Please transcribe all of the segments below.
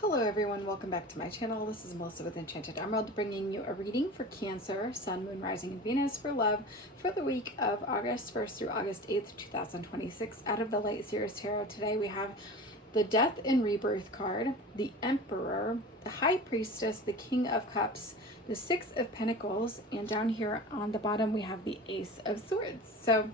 Hello everyone, welcome back to my channel. This is Melissa with Enchanted Emerald, bringing you a reading for Cancer, Sun, Moon, Rising, and Venus for love for the week of August 1st through August 8th, 2026. Out of the Light Series Tarot today, we have the Death and Rebirth card, the Emperor, the High Priestess, the King of Cups, the Six of Pentacles, and down here on the bottom we have the Ace of Swords. So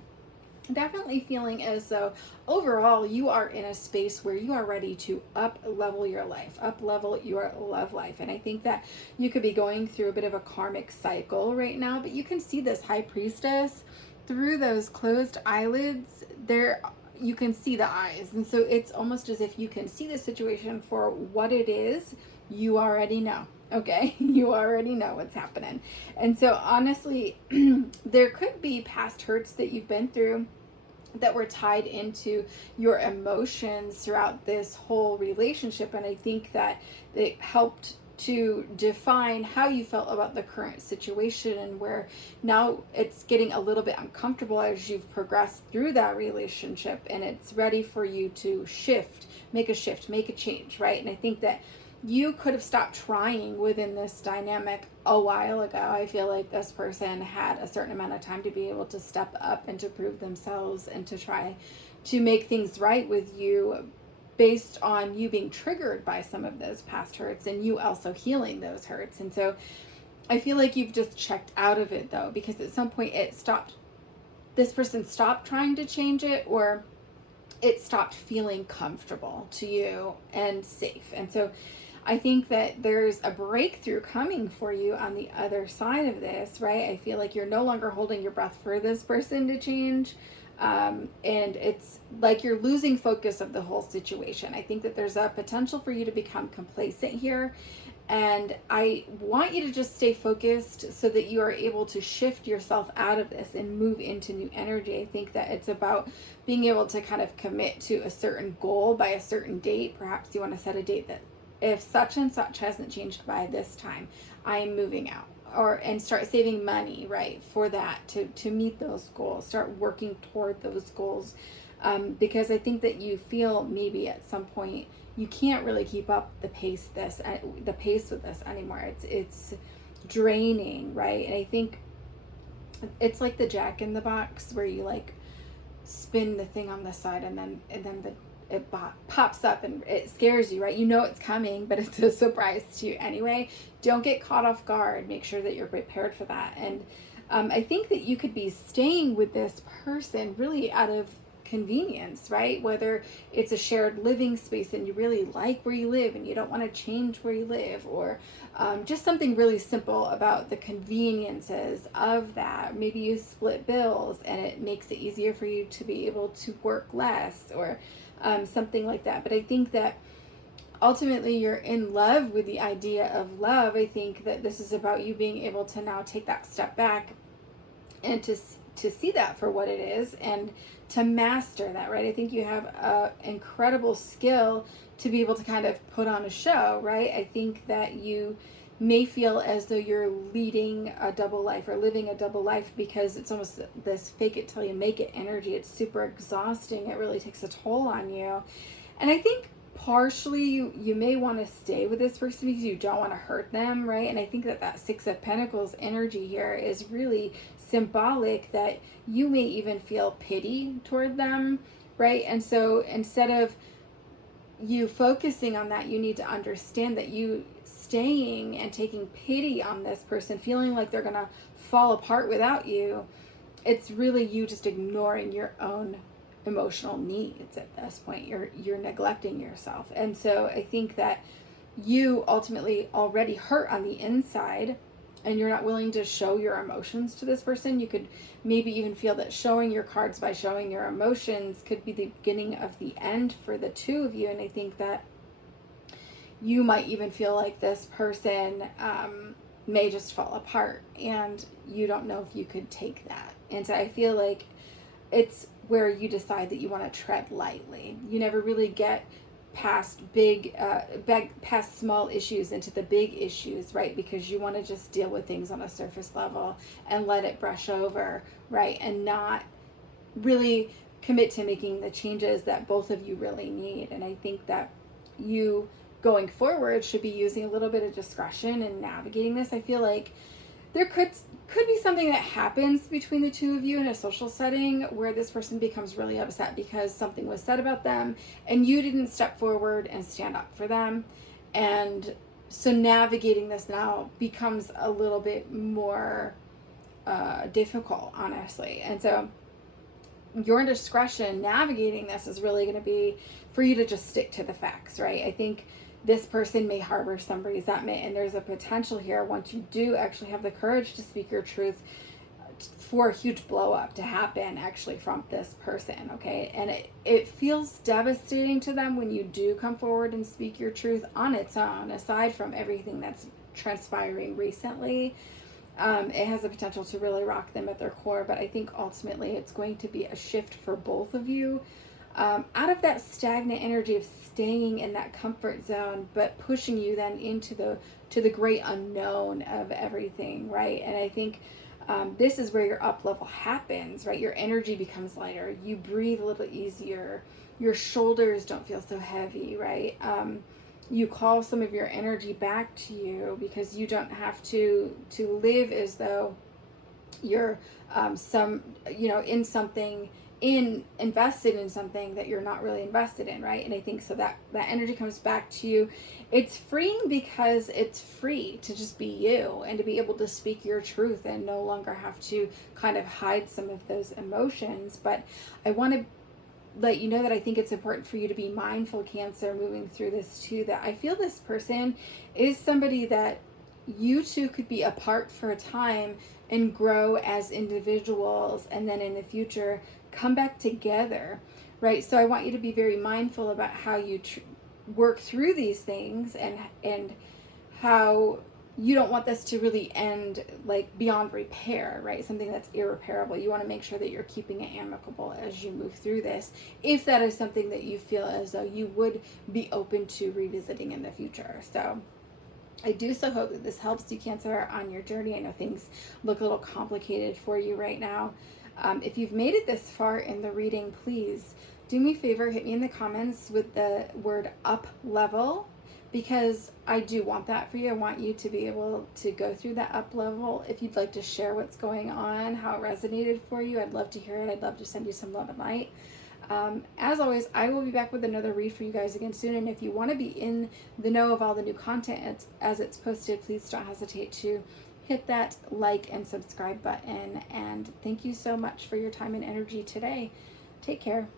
definitely feeling as though overall you are in a space where you are ready to up level your life, up level your love life. And I think that you could be going through a bit of a karmic cycle right now, but you can see this High Priestess through those closed eyelids there. You can see the eyes, and so it's almost as if you can see the situation for what it is. You already know. Okay, you already know what's happening. And so honestly, there could be past hurts that you've been through that were tied into your emotions throughout this whole relationship. And I think that it helped to define how you felt about the current situation, and where now it's getting a little bit uncomfortable as you've progressed through that relationship, and it's ready for you to shift, make a change, right? And I think that you could have stopped trying within this dynamic a while ago. I feel like this person had a certain amount of time to be able to step up and to prove themselves and to try to make things right with you, based on you being triggered by some of those past hurts and you also healing those hurts. And so I feel like you've just checked out of it though, because at some point this person stopped trying to change it, or it stopped feeling comfortable to you and safe. And so I think that there's a breakthrough coming for you on the other side of this, right? I feel like you're no longer holding your breath for this person to change. And it's like you're losing focus of the whole situation. I think that there's a potential for you to become complacent here. And I want you to just stay focused so that you are able to shift yourself out of this and move into new energy. I think that it's about being able to kind of commit to a certain goal by a certain date. Perhaps you want to set a date that if such and such hasn't changed by this time, I am moving out. And start saving money, right, for that, to meet those goals. Start working toward those goals, because I think that you feel maybe at some point you can't really keep up the pace with this anymore. It's draining, right? And I think it's like the Jack in the Box where you like spin the thing on the side, and then it pops up and it scares you, right? You know it's coming, but it's a surprise to you anyway. Don't get caught off guard. Make sure that you're prepared for that. And I think that you could be staying with this person really out of convenience, right? Whether it's a shared living space and you really like where you live and you don't want to change where you live, or just something really simple about the conveniences of that. Maybe you split bills and it makes it easier for you to be able to work less, or something like that. But I think that ultimately you're in love with the idea of love. I think that this is about you being able to now take that step back and to see that for what it is, and to master that, right? I think you have an incredible skill to be able to kind of put on a show, right? I think that you may feel as though you're leading a double life or living a double life, because it's almost this fake it till you make it energy. It's super exhausting. It really takes a toll on you. And I think partially you may want to stay with this person because you don't want to hurt them, right? And I think that Six of Pentacles energy here is really symbolic that you may even feel pity toward them, right? And so instead of you focusing on that, you need to understand that you staying and taking pity on this person, feeling like they're gonna fall apart without you, it's really you just ignoring your own emotional needs at this point. You're neglecting yourself. And so I think that you ultimately already hurt on the inside, and you're not willing to show your emotions to this person. You could maybe even feel that showing your cards by showing your emotions could be the beginning of the end for the two of you. And I think that you might even feel like this person may just fall apart, and you don't know if you could take that. And so I feel like it's where you decide that you want to tread lightly. You never really get past past small issues into the big issues, right? Because you want to just deal with things on a surface level and let it brush over, right? And not really commit to making the changes that both of you really need. And I think that you going forward should be using a little bit of discretion in navigating this. I feel like there could be something that happens between the two of you in a social setting where this person becomes really upset because something was said about them and you didn't step forward and stand up for them. And so navigating this now becomes a little bit more difficult, honestly. And so your discretion navigating this is really going to be for you to just stick to the facts, right? I think this person may harbor some resentment, and there's a potential here, once you do actually have the courage to speak your truth, for a huge blow up to happen actually from this person, okay? And it feels devastating to them when you do come forward and speak your truth on its own, aside from everything that's transpiring recently. It has the potential to really rock them at their core, but I think ultimately it's going to be a shift for both of you, out of that stagnant energy of staying in that comfort zone, but pushing you then into the great unknown of everything, right? And I think this is where your up level happens, right? Your energy becomes lighter, you breathe a little easier, your shoulders don't feel so heavy, right? You call some of your energy back to you because you don't have to live as though you're in something, invested in something that you're not really invested in, right? And I think so that energy comes back to you. It's freeing because it's free to just be you and to be able to speak your truth and no longer have to kind of hide some of those emotions. But I want to let you know that I think it's important for you to be mindful, Cancer, moving through this too, that I feel this person is somebody that you two could be apart for a time and grow as individuals, and then in the future come back together, right? So I want you to be very mindful about how you work through these things, and how you don't want this to really end like beyond repair, right? Something that's irreparable. You want to make sure that you're keeping it amicable as you move through this, if that is something that you feel as though you would be open to revisiting in the future. So I do so hope that this helps you, Cancer, on your journey. I know things look a little complicated for you right now. If you've made it this far in the reading, please do me a favor, hit me in the comments with the word up level, because I do want that for you. I want you to be able to go through that up level. If you'd like to share what's going on, how it resonated for you, I'd love to hear it. I'd love to send you some love and light. As always, I will be back with another read for you guys again soon. And if you want to be in the know of all the new content as it's posted, please don't hesitate to hit that like and subscribe button. And thank you so much for your time and energy today. Take care.